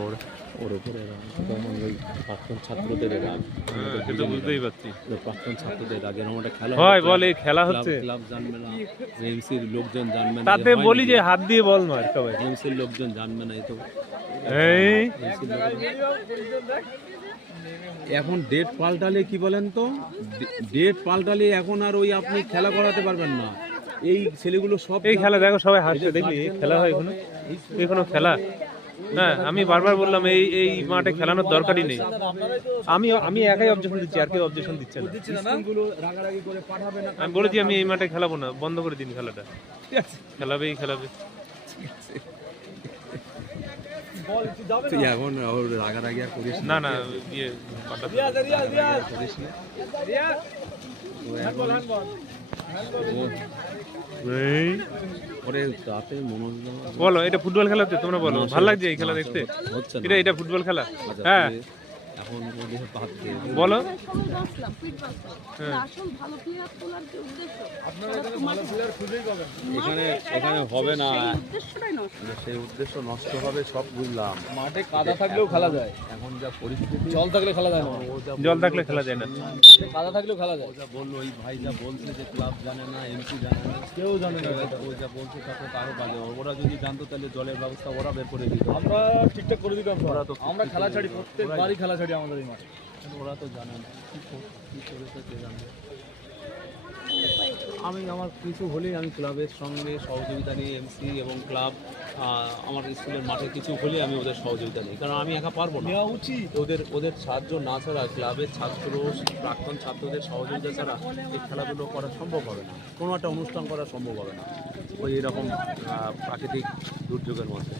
ওর ওর উপরে যেমন ওই প্রাক্তন ছাত্রদের রাগ, বুঝতেই পারছি প্রাক্তন ছাত্রদের রাগ এরকম একটা খেলা হয় বলে খেলা হচ্ছে ক্লাব জানবে না, এমসির লোকজন জানবে না, তাতে বলি যে হাত দিয়ে বল মার সবাই এমসির লোকজন জানবে না। এই তো এই এখন ডেট পাল্টালে কি বলেন তো, ডেট পাল্টালে এখন আর ওই আপনি খেলা করাতে পারবেন না। এই ছেলেগুলো সব এই খেলা দেখো সবাই হাসছে দেখলি খেলা হয় এখনো খেলা। হ্যাঁ আমি বারবার বললাম এই এই মাঠে খেলানোর দরকারই নেই। আমি একাই অবজেকশন দিচ্ছি, আর কেউ অবজেকশন দিচ্ছে না। আমি বলেছি আমি এই মাঠে খেলাবো না, বন্ধ করে দিন খেলাটা। খেলাবেই তুই এখন ওর রাগারাগি আর করিস না না ইয়ে করিস না। ওরে তাতে মনোযোগ বলো এটা ফুটবল খেলা হচ্ছে, তোমরা বলো ভালো লাগছে এই খেলা দেখতে? হচ্ছে না। এটা ফুটবল খেলা? হ্যাঁ এখন ওদের বাদ দিয়ে বলো। এখানে এখানে হবে না, সেই উদ্দেশ্য নষ্ট হবে সব বুঝলাম। মাঠে কাদা থাকলেও খেলা যায়, এখন যা পরিস্থিতি, জল থাকলে খেলা যায় না। জল থাকলে খেলা যায় না, কাদা থাকলেও খেলা যায়। ও যা বললো ওই ভাই যা বলছে যে ক্লাব জানে না, এমসি জানে না, কেউ জানে না। ও যা বলছে তাতে তারও বাজে। ওরা যদি জানতো তাহলে জলের ব্যবস্থা ওরা বের করে দিত। আমরা ঠিকঠাক করে দিতাম। ওরা তো আমরা খেলা ছাড়ি, প্রত্যেকবারই খেলা ছাড়ি আমাদের এই মাঠে। ওরা তো জানে না কী করেছে কে জানবে। আমি আমার কিছু হলেই আমি ক্লাবের সঙ্গে সহযোগিতা নিই, এমসি এবং ক্লাব আমার স্কুলের মাঠে কিছু হলে আমি ওদের সহযোগিতা নিই, কারণ আমি একা পারবো না। নেওয়া উচিত। ওদের সাহায্য না ছাড়া, ক্লাবের ছাত্র প্রাক্তন ছাত্রদের সহযোগিতা ছাড়া এই খেলাধুলো করা সম্ভব হবে না, কোনো একটা অনুষ্ঠান করা সম্ভব হবে না ওই এরকম প্রাকৃতিক দুর্যোগের মধ্যে।